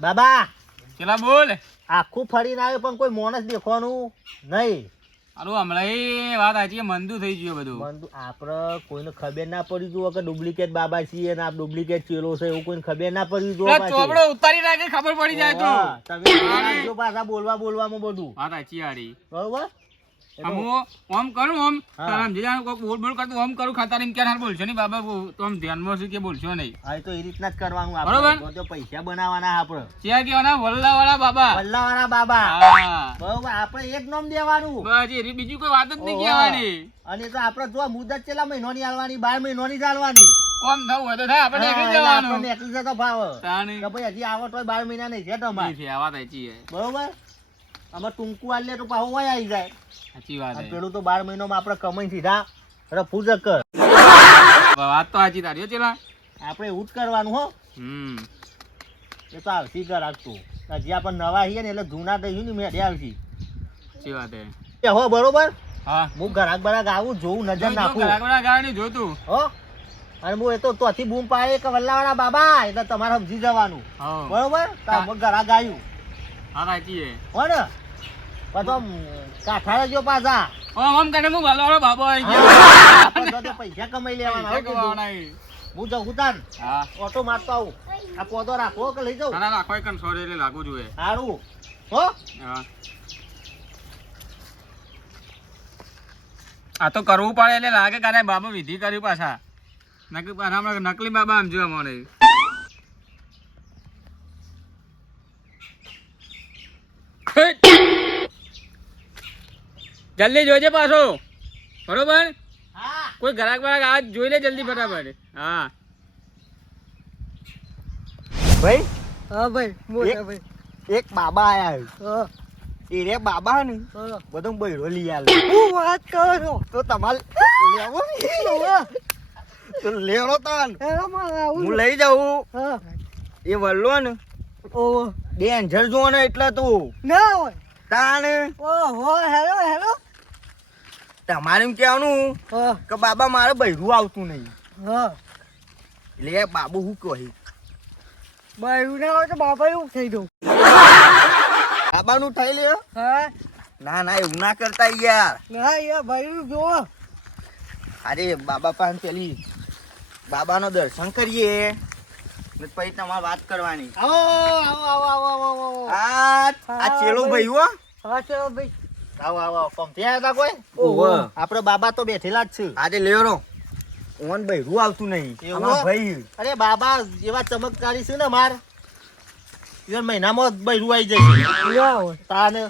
બાબા પેલા બોલ. આખું ફરીને આવ્યો પણ કોઈ માણસ દેખવાનું નહીં. હારું હમણાં એ વાત સાચી મંદુ થઈ ગયું બધું. બંધુ આપણે કોઈને ખબર ના પડી જુઓ કે ડુપ્લિકેટ બાબા છીએ ને આ ડુપ્લિકેટ ચેલો છે એવું કોઈને ખબર ના પડી જુઓ પેલા ચોપડો ઉતારી નાખે ખબર પડી જાય તો. તમે ધ્યાન રાખજો પાછા બોલવામાં બધું વાત સાચી હારી. બરોબર હું ઓમ કરું ઓમ તારા સમજી જાય કોક બોલ બોલ કરતું ઓમ કરું ખાતા એમ ક્યારે હાલ બોલશો નહીં બાબા તો આમ ધ્યાનમાં છે કે બોલશો નહીં. હા તો એ રીતના જ કરવાનું બરોબર. આપણે તો પૈસા બનાવવાના આપણે ક્યાં કેવાના વલ્લાવાળા બાબા. વલ્લાવાળા બાબા હા બરોબર આપણે એક નામ દેવાનું બસ એ બીજી કોઈ વાત જ નહીં કહેવાની. અને તો આપણે જો મુદત કેટલા મહિનાની આલવાની 12 મહિનાની જ આલવાની કોમ થવું હોય તો થાય આપણે નીકળી જવાનું. આપણને એટલું જતો ભાવ તાણી કે ભાઈ હજી આવો તોય 12 મહિના નહીં છે તમારે છે આ વાત સાચી છે. બરોબર આમાં ટૂંકું આલે તો પાછું વય આવી જાય. સાચી વાત અને છે. પેલું તો 12 મહિનામાં આપણે કમાઈ સીધા રફુ જ કર. વાત તો સાચી તારી હો ચેલા. આપણે એવું જ કરવાનું હો. એ તો આવતી કર રાખતું હજી આપણે નવા છીએ ને એટલે જૂના થઈ ને મેં આવતી સાચી વાત છે. એ હો બરોબર. હા હું ઘરાક બરાક આવું જોઉં નજર નાખું ગળા ગાળની જોતું. હો અને હું એ તો તોથી બૂમ પાડે કે વલ્લાવાળા બાબા એટલે તમારે સમજી જવાનું હા બરોબર તો ઘરાક આવ્યું હા સાચી છે. હો ને પછી આમ કાઠા રહેજો પાછા ઓમ કાઢે હું વલ્લાવાળો બાબો આવી ગયો. આપણે તો પૈસા કમાઈ લેવાના હો કીધું. હું જાઉં તાન હા ઓટો મારતો આવું આ પોદો રાખો કે લઈ જાઉં ના રાખો એક સોરે એટલે લાગુ જોઈએ. સારું હો હા આ તો કરવું પડે એટલે લાગે કારે બાબા વિધિ કર્યું પાછા નકલી પાછા હમણાં નકલી બાબા આમ જોવા મળે. જલ્દી જોજે પાછો બરોબર. હા કોઈ ઘરાક બરાક આ જોઈ લે જલ્દી ફટાફટ. હા ભાઈ હા ભાઈ મોટા ભાઈ એક બાબા આયા હા એ રે બાબા ને હા બધું બૈરો લઈ આલે હું વાત કરો છો તો તમારે લેવો ને? હા તો લેવો તાન હેલો મારા આવું હું લઈ જાઉં હા એ વલ્લો ને ઓહો ડેન્જર જો ને એટલે તું ના હોય તાણ ઓહો હેલો હેલો તમારે એમ કહેવાનું હા કે બાબા મારે બૈરું આવતું નહીં હા એટલે બાબુ હું કહી બાયું ના હોય તો બાપા એવું થઈ દઉં બાબાનું થઈ લે હા ના ના એવું ના કરતા યાર ના યાર બાયું જો અરે બાબા પાસે પેલી બાબાનો દર્શન કરીએ ને પછી તમારે વાત કરવાની આવો આવો આવો આવો આવો આવો આ ચેલો ભાઈ હો હા ચલો ભાઈ આવો આવો કોમથી આવ્યા હતા કોઈ ઓહો. આપણે બાબા તો બેઠેલા જ છે આજે લેરો ઓન બૈરું આવતું નહીં એવું? અમાર ભાઈ અરે બાબા એવા ચમત્કારી છે ને માર એ મહિનામાં બૈરું આવી જશે ના હોય તાને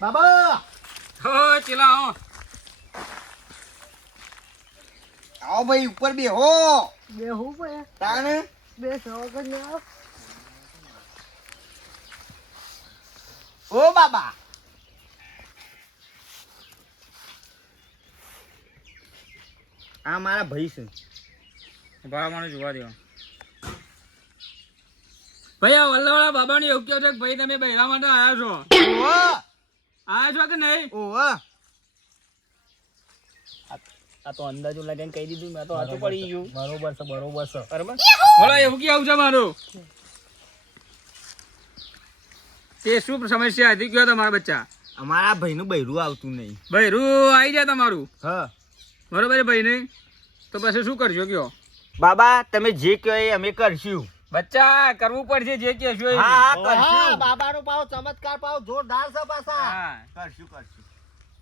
બાબા હો ચેલા હો આવો ભાઈ ઉપર બે હો બે હું ભાઈ તાને બે સવાગર ના ઓ બાબા આ મારા ભાઈ છે ભાઈ મને જોવા દો ભાઈ આ વલ્લાવાળા બાબાની એવું કેવું છે કે ભાઈ તમે બૈરા માટે આયા છો ઓવા આયા છો કે નહીં? ઓવા આ તો અંદાજો લગાઈને કહી દીધું મેં તો હાથું પડી ગયું. બરોબર છે બરોબર છે બરાબર બોલો એવું કેવું છે મારું તે શું સમસ્યા હતી કયો તમારા બચ્ચા અમારા ભાઈનું બૈરું આવતું નહીં ભાઈ રૂ આવી જાય તમારું હા બરોબર છે ભાઈ નહીં તો પછી શું કરશો કયો બાબા તમે જે કહો એ અમે કરશું બચ્ચા કરવું પડશે જે કહેશો એ. હા કરશું બાબાનો પાવ ચમત્કાર પાવ જોરદાર છે પાછા હા કરશું કરશું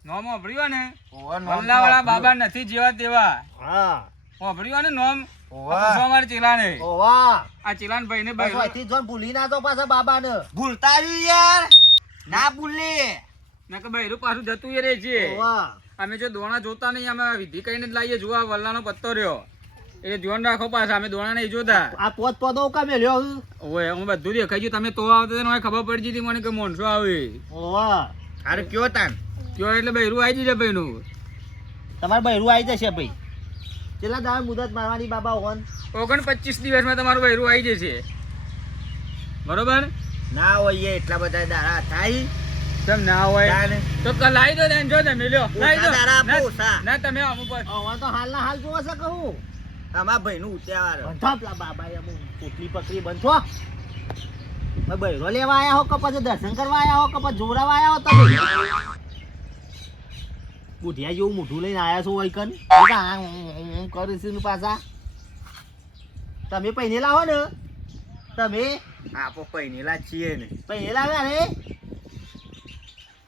નોમ વાપર્યો ને ઓવા વલ્લાવાળા બાબા નથી જેવા તેવા હા વાપર્યો ને નોમ ઓવા અમારે ચેલાને ઓવા આ ચેલાન ભાઈ ને બસ અહીંથી જોન ભૂલી ના તો પાછા બાબાને ભૂલતા રહ્યું યાર ના ભૂલે નકર બૈરું પાછું જતું રહે છે. ઓવા અમે જો દોણા જોતા નહીં અમે વિધિ કરીને જ લાવીએ જોવા વલ્લાનો પત્તો રહ્યો એટલે ધ્યાન રાખો પાછા અમે દોણા નહીં જોતા. આ પોત પોતો કામે લ્યો ઓય હું બધું દેખાઈ ગયું તમે તો આવતા મને ખબર પડી જતી મને કે મોનસો આવે ઓવા અરે કયો તાન કયો એટલે બૈરું આવી જશે ભાઈનું તમારે બૈરું આવી જશે ભાઈ કેટલા દાડા મુદત મારવાની બાબા ઓન 29 દિવસમાં તમારું બૈરું આવી જશે બરોબર ના હોય એટલા બધા દાડા થાય કેમ ના હોય તાને. તો કલાઈ દો દેન જો તમે લ્યો લાઈ દો દાડા ના- પોસા. ના તમે અમુક ઓવા તો હાલના હાલ જોવા છે કહું આમાં ભાઈનું ઉત્યાવાર બંધો પેલા બાબા એમ પોટલી પકડી બંધો બૈરો લેવા આયા હો કે પછી દર્શન કરવા આયા હો કે પછી જોરાવા આયા હો તમે બુઢિયા જેવું મોઢું લઈને આયા છો વૈકન હું કરીશું પાછા તમે પહેરેલા હો ને તમે આપો પહેનેલા જ છીએ ને પહેરેલા ને રે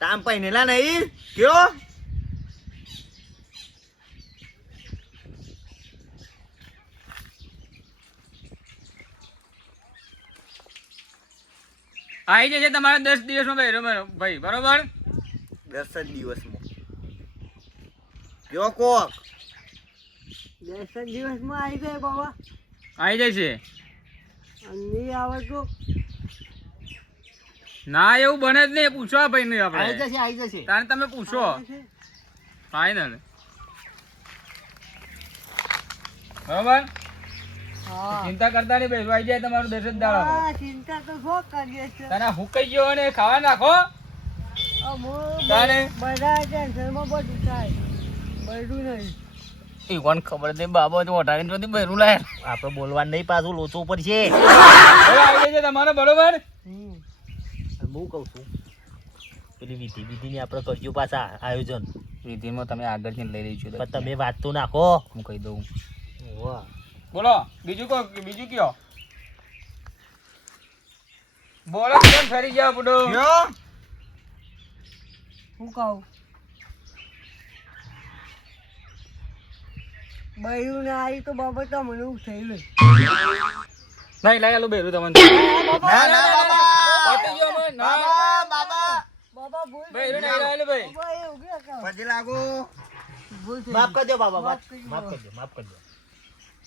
તામ પહેનેલા નહીં કયો આવી જશે તમારે 10 દિવસમાં ભાઈ બરોબર 10 જ દિવસમાં કયો કોક 10 દિવસમાં આવી જાય બાબા. આવી જશે. અને નહીં આવે તો ના એવું બને જ નહીં. પૂછો આ ભાઈને આવી આપણે જશે આવી જશે તારે તમે પૂછો ફાઈનલ બરોબર. હા ચિંતા કરતા નહીં ભાઈ આવી જાય તમારું 10 જ દાડો. હા, ચિંતા તો શું કરીએ છે તને હુકાઈ ગયો ને ખાવા નાખો તારે બધા ટેન્શનમાં બધું થાય બધું નહીં. એ કોણ ખબર નહીં બાબા તો ઓઢાડીને જોતી બહેરું લાય આપણે બોલવાનું નહીં પાછું લોચો ઉપર છે આવી જશે તમારે બરોબર. હું કહું છું પેલી વિધિ વિધિની આપણે કરજો પાછા આયોજન વિધિમાં તમે આગળથી લઈ રહી છો પણ તમે વાત તો નાખો હું કહી દઉં. વાહ બોલો બીજું કયો બોલો કેમ ફરી જાવ બુડો. કયો હું કહું બૈરું ને આવી તો બાબત મને એવું થઈ ગયું. નહીં લઈ આલું બેરું તમને. ના ના બાબા પતી ગયો મને. ના બાબા બાબા બાબા ભૂલ થઈ બેરું ગઈ. નહીં લઈ આલું ભાઈ. બાબા એવું કે કાં? પછી લાગુ ભૂલ થઈ માફ ગઈ. કરજો બાબા માફ માફ કરજો. માફ કરજો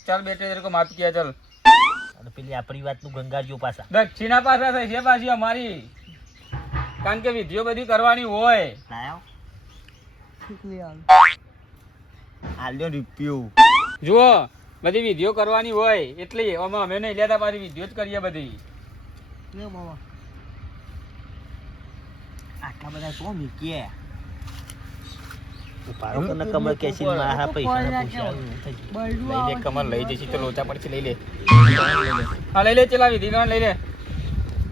ચાલ બેટે તેરે કો માફ કિયા ચાલ. અને પેલી આપણી વાતનું ગંગારજો પાછા દક્ષિણા પાછા થઈ છે પાછી અમારી કારણ કે વિધિઓ બધી કરવાની હોય. લાયો શીખલી આવે. આલ્યો રૂપિયો જુઓ બધી વિધિઓ કરવાની હોય એટલે અમે નહીં લેતા પાછી વિધિઓ જ કરીએ બધી. લે બાબા આટલા બધા શું મૂકીએ ઉપાડો કને કમર કેસી મારા પૈસા પૂછ્યા બૈરું લઈ લે આવે કમર લઈ જઈશ તો લોચા પડશે લઈ લે. હા લઈ લે ચલા વિધિ કરવા લઈ લે.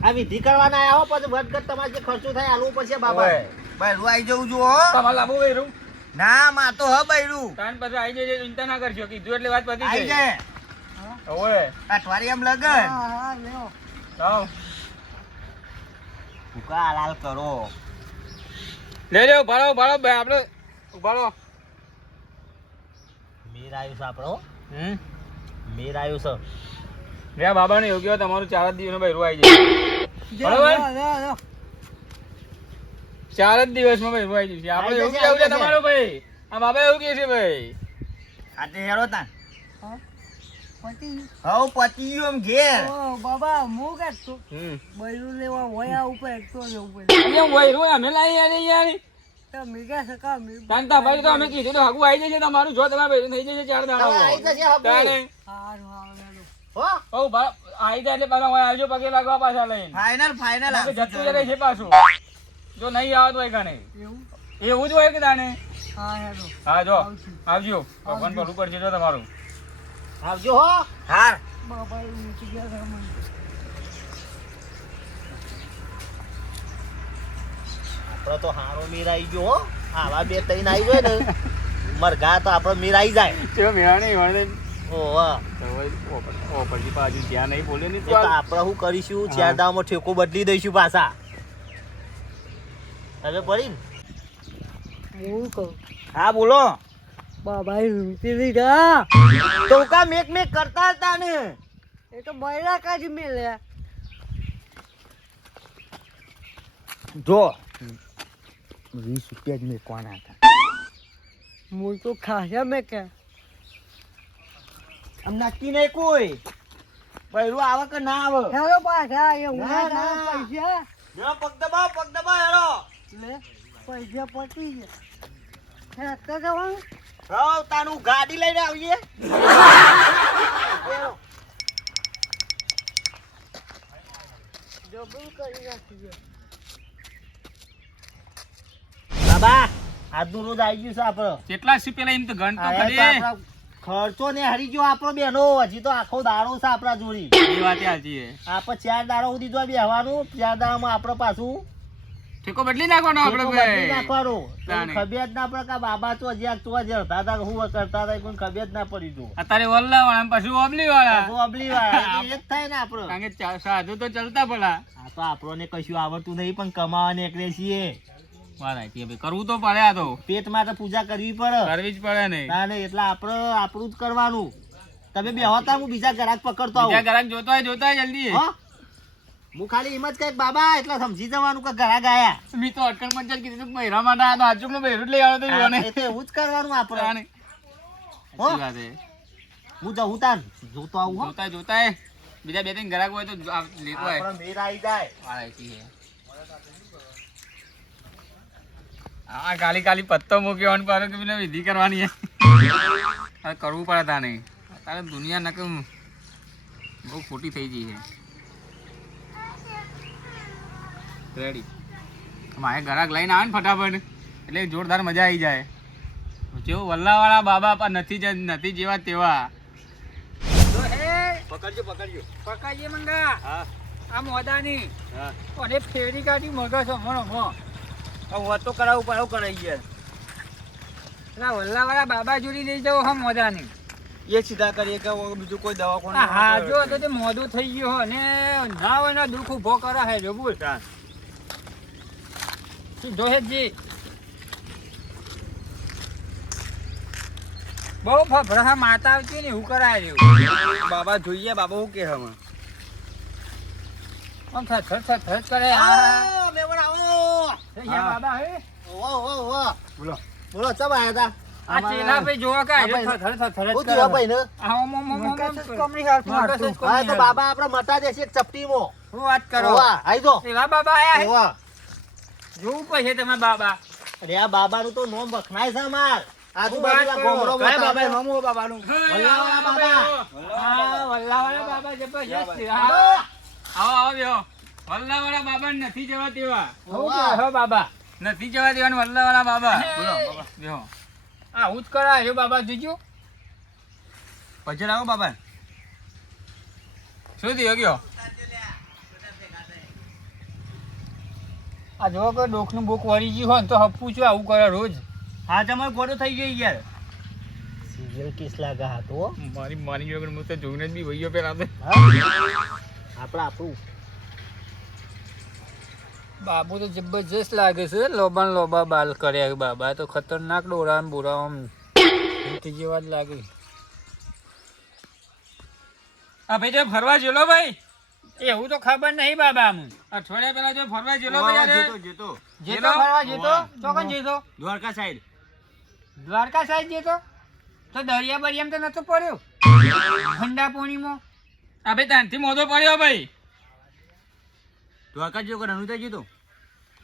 આ વિધિ કરવાના આયા હો પછી વધઘટ તમારે જે ખર્ચો થાય આલવું પડશે બાબા ઓય. બૈરું આવી જવું જો હો તમારે લાવવું બેરું ના માં તો હ બૈરું તાન પછી આવી જજે ચિંતા ના કરશો કીધું એટલે વાત પતી આવી જાય. જાય ઓય અઠવાડિયામાં લગન હા હા લેવો. લાવ ભૂકા હાલાલ કરો લઈ લે ઉભારો ભાઈ આપણે ઉભારો. મેર આવ્યું છે આપણો હમ મેર આવ્યું છે રે બાબા ને યોગ્ય તમારું 4 જ દિવસ બહેરું આવી જાય. બરોબર? લે, લે, લે. 4 જ દિવસમાં બહેરું આવી જશે. આપણે એવું કેવું છે તમારું ભાઈ. આ બાબા એવું કે છે ભાઈ. આટલે હેરો તા હા? પતી ગયું? હવ પતી ગયું એમ ઘેર ઓ બાબા હું કાઢતો હમ બૈરું લેવા વયા ઉપર એકતો જવું પડે. અહીંયા બહેરું અમે લાવી યાર યાર. તો મેગા સકા મેં કાંતા ભાઈ તો અમે કીધું તો હગું આવી જશે તમારું જો તમારે બહેરું થઈ જશે 4 તમારે આવી દાડા. જશે હબુ. તાણે હારું હારું હો ઓ બા આવી જાય એટલે પાછા હવે આવજો પગે લાગવા પાછા લઈને. ફાઇનલ ફાઇનલ આપણે જતું જ રહે છે પાછું. જો નહીં આવત હોય કણે એવું એવું જ હોય કે તાણે. હા હેલો હા જો આવશું. આવજો ભગવાન ભલું કરશે જો તમારું. આવજો હો હાર બાબા એવું મૂકી ગયા હતા મને. આપણો તો હારો મેર આવી ગયો હો આવા બે ત્રણ આવી જાય ને મરઘા તો આપણો મેર આવી જાય ચલો મેળાની વળને ઓહો ઓ પછી પાછું ત્યાં નહીં બોલ્યો નહીં એ તો આપણે શું કરીશું હા. ચાર દાવમાં ઠેકો બદલી દઈશું પાછા હવે પડી ને હું કહું હા બોલો બાબા રૂપી લીધા તો કા મેક મેક કરતા હતા ને એ તો બૈરા કાઢી મેલ્યા. જો 20 રૂપિયા જ મેકવાના હતા હું તો ખાસા મેં કે આમ નક્કી નહીં કોઈ બૈરું આવે કે ના આવે હેલો પાછા એ ના, ઉના ના. પૈસા જો પગ દબાવ હેરો લે પૈસા પતી ગયા તો જવાનું રાવ તાનું ગાડી લઈને આવીએ ડબલ કરી નાખી બાબા આજનું રોજ આવી ગયું છે આપણે કેટલા સી પેલા એમ તો ગણ તો આયા તો ખરી. આપણા ખર્ચો ને હરી ગયો આપણો બેનો હજી તો આખો દાડો છે આપણા જોડી એ વાત સાચી છે. આપણે 4 દાડા સુધી જો બેહવાનું 4 દાડામાં આપણે પાછું ઠેકો બદલી નાખવાનો આપણે ટેકો બદલી ભાઈ. નાખવાનું. તાણે. ખબર જ ના પડે કે બાબા તો જ્યાં તો જતા હતા હું કરતા હતા કોઈ ખબર જ ના પડી તો અત્યારે વલ્લા વાળા પછી ઓબલી વાળા. તો અબલી વાળા એ જ થાય ને આપણો કારણ કે સાધુ તો ચલતા ભલા. આ તો આપણને કશું આવડતું નહીં પણ કમાવા નીકળે છીએ વાત સાચી ભાઈ, કરવું તો પડે આ તો. પેટ માટે પૂજા કરવી પડે કરવી જ પડે ને. ના ને એટલે આપણે આપણું જ કરવાનું તમે બેહોતા હું બીજા ગ્રાહક પકડતો બીજા આવું ગ્રાહક જોતા હોય જલ્દી. હો? હું ખાલી એમ જ કઈક બાબા એટલે સમજી જવાનું કે ગ્રાહક આયા મેં તો અટકણ પંચાયત કીધું તું મહિરા માટે આ તો આજુકનું બહેરું જ લઈ આવ્યો તો ઈવોને. એ તો એવું જ કરવાનું આપણે તાણે. હો? સાચી વાત છે. હું જવું તાન જોતો આવું હો જોતા બીજા 2-3 ગ્રાહક હોય તો લેતો હોય. આપણે મેર આવી જાય વાત સાચી છે. આ કાલી પત્તો મૂક્યો અને પાછો કે પેલો વિધિ કરવાની છે. હવે કરવું પડે તા નહીં. તારે દુનિયા નકમ બહુ ખોટી થઈ ગઈ છે. રેડી મારે ગ્રાહક લઈને આવે ને ફટાફટ એટલે જોરદાર મજા આવી જાય. જેવું વલ્લાવાળા બાબા પણ નથી જેવા તેવા. પકડજો પકડજો. પકાઈએ મંગા હા આ મોદાની હા અને ફેરી કાઢી મગા છો મણો મો વાત તો કરાવું પણ આવું કરાઈ ગયા. પેલા વલ્લાવાળા બાબા જોડી લઈ જાવ હા મોદાની. એ સીધા કરીએ કે બીજું કોઈ દવાખાનું આ હા જો તો તે મોદું થઈ ગયું હો ને ના હોય ને દુઃખ ઉભો કરે હે જો બોલ સીધો હેજી બહુ ફફડા માતા આવતી ને એવું કરાય રહ્યું બાબા જોઈએ બાબા શું કે હમણાં આમ થર કરે આ આવો, મેવણ આવો. યા બાબા હે ઓહો, ઓહો. બોલો બોલો ચમ આયા તા આ ચેલા ભાઈ જોવા કા આ ભાઈ- થર હું થયો ભાઈ ને આ ઓમ ઓમ ઓમ કમની હાથ મારતું હા તો બાબા આપણે મટા દેશે એક ચપટીમાં હું વાત કરો ઓવા આઈ જો એવા બાબા આયા હે ઓવા જોવું પડશે તમે બાબા અરે આ બાબાનું તો નામ વખણાય છે માર આજુબાજુ વાત કરો. ગોમડો કયા મોટા બાબા છે. મામુ બાબાનું વલ્લાવાળા બાબા. હા વલ્લાવાળા બાબા જબરજસ્ત છે આવો. હા આવો બેહો. વલ્લાવાળા બાબા નથી જવા તેવા. હું કે હો બાબા નથી જવા દેવાનું વલ્લાવાળા બાબા. બોલો, બાબા બેહો. આ હું જ કરાયો બાબા જોજો પછી આવો બાબા. શું થયો ગયો? આ જો કે ડોકનું બુક વળી ગયું હોય ને તો હપ્પું છું આવું કરે રોજ હા તમારો ગોડો થઈ ગયો યાર. સિરિયલ કેસ લાગા હતો હો. મારી વગર હું તો જોઈને જ બી વહીયો પેલા તો. આપણું બાબુ તો જબરજસ્ત લાગે છે લોબા બાલ કર્યા બાબા તો ખતરનાક ડોરા બોરા આમ ભૂત જેવા જ લાગે આ ભાઈ જો ફરવા જેલો ભાઈ. એવું તો ખબર નહીં બાબા આમ અઠવાડિયા પહેલા જો ફરવા જેલો ભાઈ યાર. જેતો જેતો જેતો ફરવા જેતો ચોકન જેતો દ્વારકા સાઈડ. દ્વારકા સાઈડ જેતો તો દરિયા બરિયામાં તો નતો પડ્યો ઠંડા પાણીમાં આ ભાઈ ત્યાંથી મોઢો પડ્યો ભાઈ. દ્વારકા જેવો કે રણુજા જેતો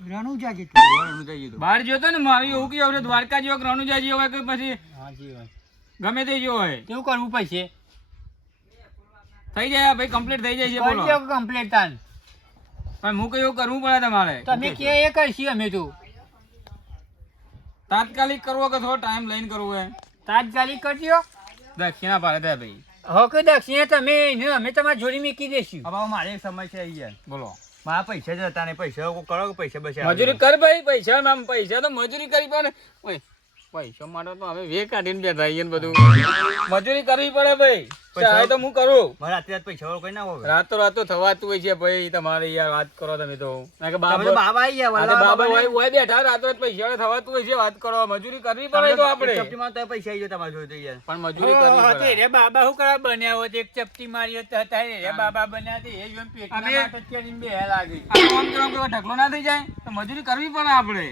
રણુજા જેતો રણુજા જેતો. બહાર જોતો ને મારું એવું કેવું છે દ્વારકા જેવો કે રણુજા જેવો હોય કે પછી હાજી વાત ગમે તે જેવો હોય કેવું કરવું પડશે થઈ જાય ભાઈ કમ્પ્લીટ થઈ જાય છે બોલો. કરજો કમ્પ્લીટ તાન પણ હું કયું કરવું પડે તમારે. તમે કે એ કરશી અમે તો તાત્કાલિક કરવો કે થોડો ટાઈમ લઈને કરવું હોય. તાત્કાલિક કરજો દક્ષિણા ભારત હે ભાઈ. હો કે દક્ષિણે તમે ને અમે તમારી જોડી મૂકી દેશું હવે મારે એક સમસ્યા આવી યાર. બોલો. મારા પૈસા જ હતા ને પૈસા કરો કે પૈસા બસ મજૂરી કર ભાઈ. પૈસા આમ પૈસા તો મજૂરી કરી પડે. ઓય પૈસા માટે તો હવે વે કાઢીને બેઠા છીએ ને બધું. મજૂરી કરવી પડે ભાઈ. ચાહે તો હું કરું. મારા અત્યારે પૈસા વાળો કઈ ના હોય. રાતો થવાતું હોય છે ભાઈ તમારે યાર વાત કરો તમે તો. કારણ કે તમે તો બાબા આવી ગયા આજે બાબા હોય બેઠા રાતો પૈસા થવાતું હોય છે વાત કરો. મજૂરી કરવી પડે તો આપણે. ચપટીમાં તો પૈસા આવી ગયા તમારા જોડે તો યાર. પણ મજૂરી કરવી પડે. રે બાબા શું કરવા બન્યા હોત એક ચપટી મારી હોત હતા રે બાબા બન્યા તે એ જોઈને પેટના અમે- માટે કરીને બે લાગી આ આમ કરવા કોઈ ઢગલો ના થઈ જાય તો મજૂરી કરવી પડે આપણે.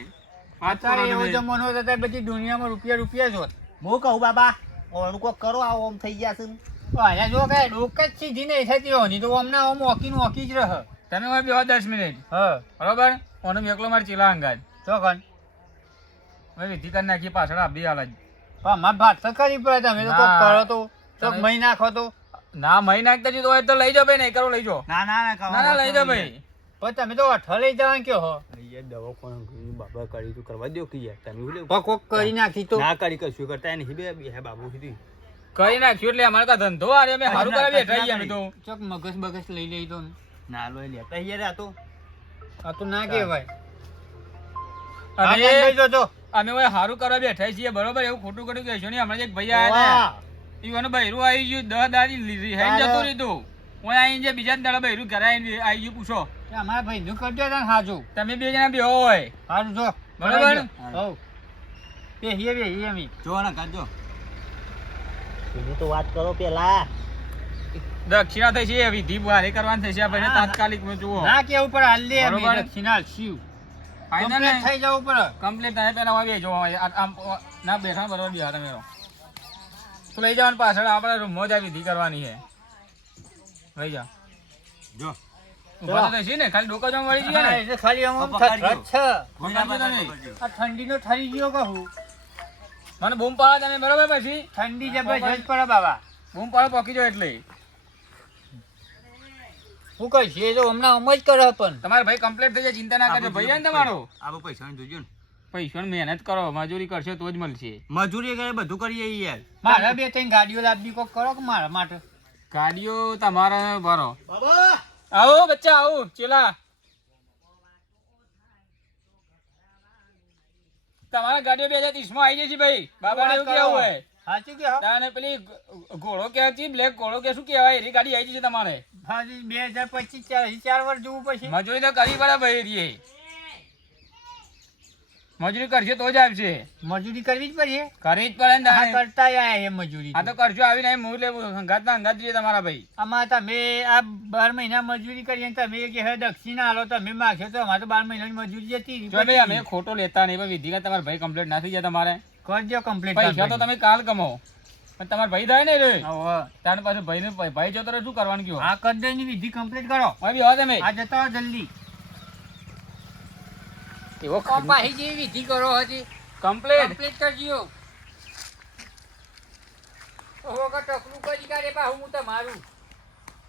વાત કરો અત્યારે એવો તમે. જમાનો હતો ત્યારે બધી દુનિયામાં રૂપિયા જ હોત હું કહું બાબા ઓનું કોક કરો આ ઓમ થઈ ગયા છે ને. તો અહીંયા જો કે ડોક જ સીધી નહીં થતી હોની તો હમણાં આમ ઓકી જ રહે તમે હોય બેહો 10 મિનિટ હા બરોબર. ઓનો એકલો મારે ચીલા અંગાજ તો કન હવે વિધિ કરી નાખીએ પાછળ આપી હાલ જ. પણ અમારે ભાત તો કરવી પડે તમે તો કોક ના. કરો તો તમે- મહી નાખો તો ના મહી નાખતા જ હોય તો લઈ જાઓ ભાઈ. નહીં કરો લઈ જાઓ. ના ના ના ના ના લઈ જાઓ ભાઈ. પણ તમે તો અઠ લઈ જવાનું કયો હો યાર દવા કોણ બાબા કરી તું કરવા દો કે યાર તમે હું પણ કોક કરી નાખી તો ના કરી કશું કરતા નહીં બે બે બાબુ કીધું કરી નાખ્યું એટલે અમારે કા ધંધો આ અમે સારું કરવા બેઠા છીએ અમે તો ચોક મગજ બગજ લઈ લઈ તો ને. ના લો લેતા યાર આ તો આ તો ના કહેવાય. અમે લઈ જો અમે ઓય સારું કરવા બેઠા છીએ બરોબર એવું ખોટું કર્યું કહેશો નહીં હમણાં એક ભાઈ આયા હતા ઈવાનું બૈરું આવી ગયું 10 દાડી રિહાઈ જતું રીતું ઓય આઈ જે બીજા દાડા બૈરું ઘરે આવી ગયું પૂછો કે અમારા ભાઈ નું કરજો ને હાજુ તમે બે જણા બેહો હોય હાજુ જો બરોબર હો બે અમે જો ના કાઢજો એની તો વાત કરો પેલા દક્ષિણા થઈ છે વિધિ બહારે કરવાની થશે આ ભાઈને તાત્કાલિક માં જુઓ ના કે ઉપર હાલ લે અમે બરોબર. દક્ષિણા શિવ ફાઇનલ કમ્પ્લીટ થઈ જાવ ઉપર કમ્પ્લીટ થાય પેલા હવે જો આમ ના બેઠા બરોબર બિહાર તમે તો લઈ જવાનું પાછળ આપણે રૂમમાં જ આ વિધિ કરવાની છે લઈ જા જો ઉભા તો થશે ને ખાલી ડોકા જવા વળી ગયા ને એટલે ખાલી આમ પકડજો. થત છે પકડજો તમે. આ ઠંડીનો થઈ ગયો કહું મને બૂમ પાડો તમે બરોબર પછી ઠંડી જબરજસ્ત પડે બાબા બૂમ પાડો પોકી જાઓ એટલે હું કહીશ એ તો હમણાં આમ જ કરે પણ તમારે ભાઈ કમ્પ્લીટ થઈ જાય ચિંતા ના કરજો ભાઈ છે ને તમારો આ પૈસા જોજો ને પૈસાની મહેનત કરો મજૂરી કરશો તો જ મળશે મજૂરી કરે બધું કરીએ યાર મારા બે ત્રણ ગાડીઓ લાવવી કોક કરો કે મારા માટે ગાડીઓ તમારે ભરો બાબા આવો બચ્ચા આવો ચેલા તમારા ગાડીઓ 2030 માં આવી જશે ભાઈ બાબાને એવું કેવું હોય સાચું કે તાને પેલી ઘોડો કહેવાય બ્લેક ઘોડો કે શું કહેવાય એની ગાડી આવી જશે તમારે હાજી 2025 4 વર્ષ જોવું પછી મજૂરી તો કરવી પડે ભાઈ રે મજૂરી કરશે તો જ આવશે મજૂરી કરવી જ પડે કરવી જ પડે ને હા તાણે. કરતા આયા એ મજૂરી આ તો કરજો આવીને હું લેવું હંગાત જોઈએ તમારા ભાઈ આમાં તમે આ 12 મહિના મજૂરી કરી અને તમે કે હે દક્ષિણા આલો તમે માગશો તો અમારે તો 12 મહિનાની મજૂરી જતી રહી. જો ભાઈ અમે ખોટો લેતા નહીં પણ વિધિકા તમારા ભાઈ કમ્પ્લીટ ના થઈ જાય તમારે કરજો કમ્પ્લીટ પૈસા તો તમે કાલ કમો પણ તમારા ભાઈ થાય ને રે હવે તાર પાસે ભાઈ જો તો શું કરવાનું કયો આ કરી દે વિધિ કમ્પ્લીટ કરો હવે બી હો તમે આ જતા રહો જલ્દી એવો પાહી જેવી વિધિ કરો હજી કમ્પ્લીટ કમ્પ્લીટ કરજો ઓહો કા ટકલું કરી કાઢે પાહું હું તમારું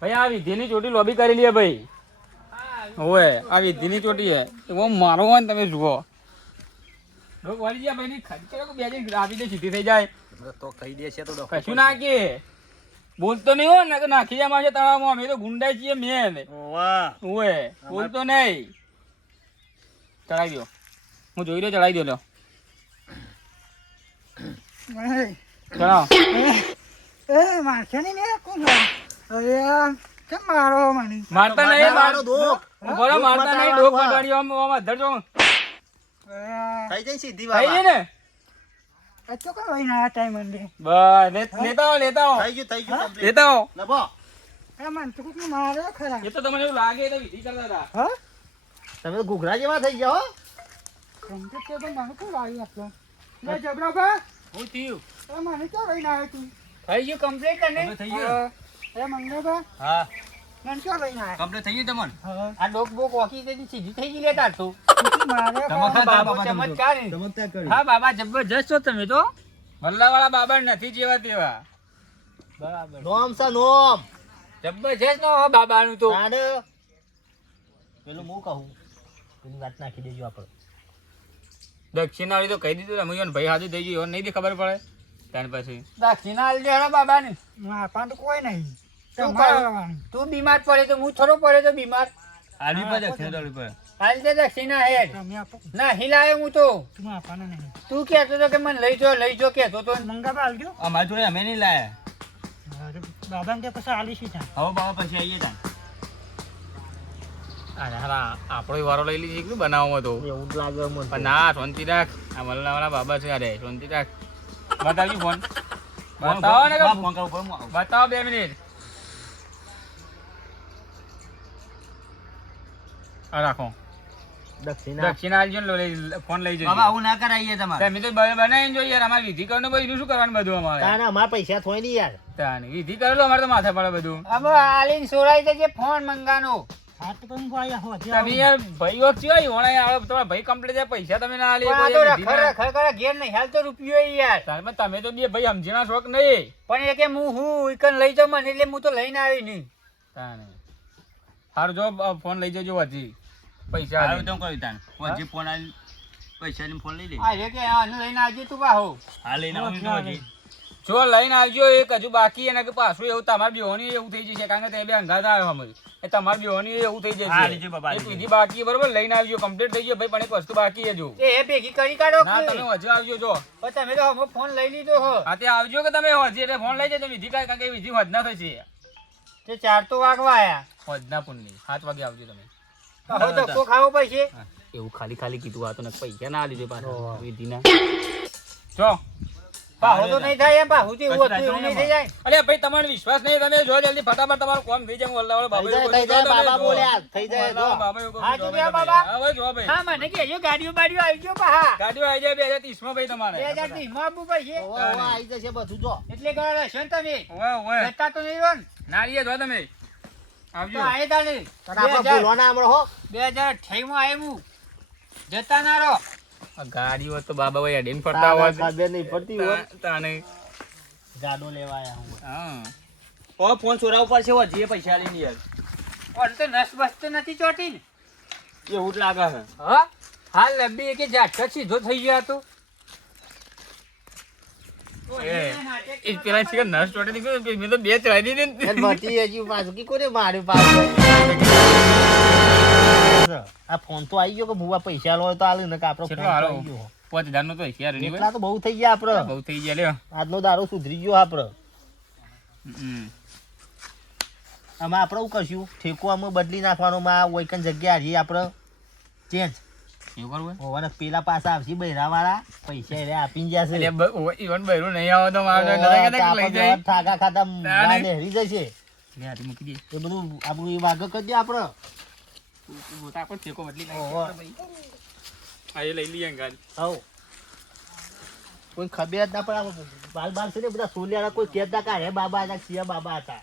ભાઈ આ વિધિની ચોટી લોબી કરી લે ભાઈ હા ઓય આ વિધિની ચોટી હે એવો મારો હોય ને તમે જુઓ લોક વાળી ગયા ભાઈ ની ખાલી કરો બે જણ આપી દે સીધી થઈ જાય તો કહી દે છે તો કશું ના કે બોલતો નહીં હો ને કે નાખી જાય મારે તળાવમાં અમે તો ગુંડા છીએ મેન વાહ ઓય બોલતો નહીં ચડાવી દો હું જોઈ લો ચડાવી દો લો ચડાવો મારતા નહીં મારો દોખ બોલો મારતા નહીં ડોક પડાડ્યો આમ અધર જો થઈ જાય સીધી થઈ જાય બાબા ને બસ લેતા આવો લેતા આવો થઈ ગયું complete. લેતા આવો લબો એ તો તમને એવું લાગે તો વિધિ કરતા હતા તમે તો ઘૂઘરા જેવા થઈ ગયા હો હું થયું થઈ ગયું કમ્પ્લીટ અને થઈ ગયું હા કમ્પ્લીટ થઈ ગયું તમને આ ડોક બોક ઓકી તેથી સીધી થઈ ગઈ લેતા તો ચમત્કાર બાબા ચમત્કાર ને. ચમત્કાર કર્યું હા બાબા જબરજસ્ત છો તમે તો મલ્લાવાળા બાબા નથી જેવા તેવા બરાબર નોમ સા નોમ જબરજસ્ત નો હો બાબાનું તો તાડ પેલું હું કહું પેલી વાત નાખી દેજો આપણે દક્ષિણા વાળી તો કહી દીધું અમે ઈવન ભાઈ હાજર થઈ ગયું ઈવન નહીં દે ખબર પડે ત્યાર પછી દક્ષિણા આલી દેવાનો બાબાને તું બીમાર પડે તો હું થોડો પડે તો બીમાર આલવી પર દક્ષિણ આલવી પર હાલ દે દક્ષિણા હેડ ના હિલાયો હું તો તું કહેતો તો કે મને લઈ જો કહેતો તો અમારે જોડે અમે નહીં લાયા હવે બાબા પછી આવીએ તા આપણો વારો લઈ લીધી કેટલું બનાવવામાં તો એવું જ લાગે મને પણ ના શાંતિ રાખ આ મલ્લાવાળા બાબા છે અરે શાંતિ રાખ બતાવજો ફોન બતાવો ને કે ફોન કરો ફોન બતાવો 2 મિનિટ આ રાખો દક્ષિણા દક્ષિણા આલજો ને ફોન લઈ જજો બાબા આવું ના કરાઈએ તમારે તમે તો બનાવીને જોઈએ યાર અમારે વિધિ કરવાનું બધું શું કરવાનું બધું અમારે તાને અમારા પૈસા થોય નહીં યાર તાને વિધિ કરેલો અમારે તો માથે પડે બધું હવે આલીને સોરાઈ દેજે ફોન મંગાનો તમે યાર ભાઈઓ છે હોણા આવે તમારા ભાઈ કમ્પ્લીટ જાય પૈસા તમે ના આલી આ તો રખર કરે ઘેર નહીં હાલ તો રૂપિયો યાર તારે તમે તો બે ભાઈ સમજીના શોખ નહીં પણ એ કે હું ઈકન લઈ જાઉં મને એટલે હું તો લઈને આવી નહીં તાને હારું જો ફોન લઈ જજો હજી પૈસા હારું આલી. તો કરી તાન હજી ફોન આલી પૈસા ની ફોન લઈ લે આ કે આને લઈને આવજે તું બાહો હા લઈને આવું તો હજી જો લઈને આવજો એક હજુ બાકી એના કે પાછું એવું તમારે બેહોની એવું થઈ જશે કારણ કે તે બે અંગાત આવ્યો અમે એ તમારે બેહોની એવું થઈ હા, લીધું જશે બાબા, એક લીધું. વિધિ બાકી બરોબર લઈને આવજો કમ્પ્લીટ થઈ ગયો ભાઈ પણ એક વસ્તુ બાકી છે જો એ ભેગી કરી કાઢો ના કે? તમે હજુ આવજો જો પણ તમે તો હમણાં ફોન લઈ લીધો હો. હા તે આવજો કે તમે હજી એટલે ફોન લઈ જજો વિધિ કારણ કે વિધિ વધના થશે તે 4 તો વાગવા આયા. વધના પુણ્ય 7 વાગે આવજો તમે તો હવે ધક્કો ખાવો પડશે. એવું ખાલી ખાલી કીધું આ તો પૈસા ના લીધે પાછા વિધિના જો પાહો તો નહીં થાય એમ, પાહુથી એવું હતું એવું નહીં થઈ જાય. અરે ભાઈ તમારો વિશ્વાસ નહીં તમે જો જલ્દી ફટાફટ તમારું કામ થઈ જાય હું અલ્લાહ વાળો થઈ જાય, બાબા બોલ્યા, થઈ જાય, જો. હા, જો બે બાબા. હવે જો ભાઈ હા, મને કહેજો ગાડીઓ બાડીઓ આવી ગયો પાહા. ગાડીઓ આવી જાય 2030 માં ભાઈ તમારે 2030 માં આપવું પડશે. ઓવે, ઓવે, આઈ જશે બધું જો. એટલે ગયા રહેશો ને તમે? ઓવે ઓવે જતા તો નહીં રહો ને? નારીએ જો તમે તો આવજો આયે તાણે. તને આપણે ભૂલવાના હમણાં હો. 2028 માં આયે હું. જતા ના રહો. આ ગાડીઓ તો બાબા ભાઈ અડીને ફરતા હોય તારા ખબર નહીં પડતી હોય. તાને ગાડો લેવા આયા હું. હા ઓ ફોન ચોરાવ પડશે હો જે પૈસા લઈને યાર ઓન તો નસ બસ તો નથી ચોટી ને. એવું જ લાગે છે હા, હાલ લંબી એક ઝાટકો સીધો થઈ ગયો હતો. એ પેલા છે નર્સ ચોટે નીકળ્યો મેં તો બે ચડાવી દીધી ને. એને બટી હજી પાછું કી કોને માર્યું પાછું. આ ફોન તો આવી ગયો કે ભૂવા પૈસા લો તો આલે ને કે આપણો ફોન કેટલો તો હારો આવી ગયો. 5000 નો તો યાર નહીં એટલા તો બહુ થઈ ગયા આપણે. બહુ થઈ ગયા લ્યો આજનો દારૂ સુધરી ગયો આપણે. આમાં આપણે શું કરશું ઠેકો આમાં બદલી નાખવાનો માં વૈકન જગ્યા હજી આપણે ચેન્જ એવું કરવું હોવાના પેલા પાછા આવશે બૈરા વાળા પૈસા એને આપીને જશે. એટલે ઈવન બૈરું નહીં આવો તો મારે નતા કહેતા કે લઈ જાય ઠાકા ખાતા તાને. નહેરી જશે. લે હાથી મૂકી દે એ બધું આપણું એ વાગ કરી દે આપણે. આપણે ઠેકો બદલી ઓહો. હા એ લઈ લઈએ ગાડી હઉ. કોઈ ખબર જ ના પડે આમાં બાલ બાલ છે ને બધા સોલિયાળા કોઈ કહેતા કા હે બાબા હતા સિયા બાબા હતા.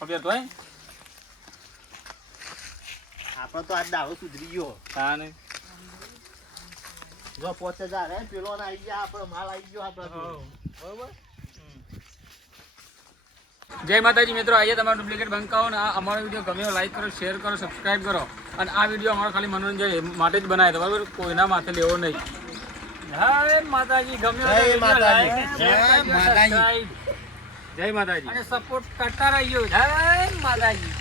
ખબર તો હે આપણે તો આજ દારૂ સુધરી ગયો. તાને જો 5000 હે પેલો ના આવી ગયા આપણે માલ આવી ગયો આપણે બરોબર. જય માતાજી મિત્રો આજે તમારો ડુપ્લિકેટ બંકાવો ને આ અમારો વિડીયો ગમ્યો લાઈક કરો શેર કરો સબસ્ક્રાઇબ કરો અને આ વિડીયો અમારો ખાલી મનોરંજન માટે જ બનાવ્યો બરાબર કોઈના માથે લેવો નહીં જય માતાજી ગમ્યો જય તો માતાજી. like, share કરજો, જય માતાજી. subscribe. જય માતાજી અને સપોર્ટ કરતા રહીજો. જય માતાજી.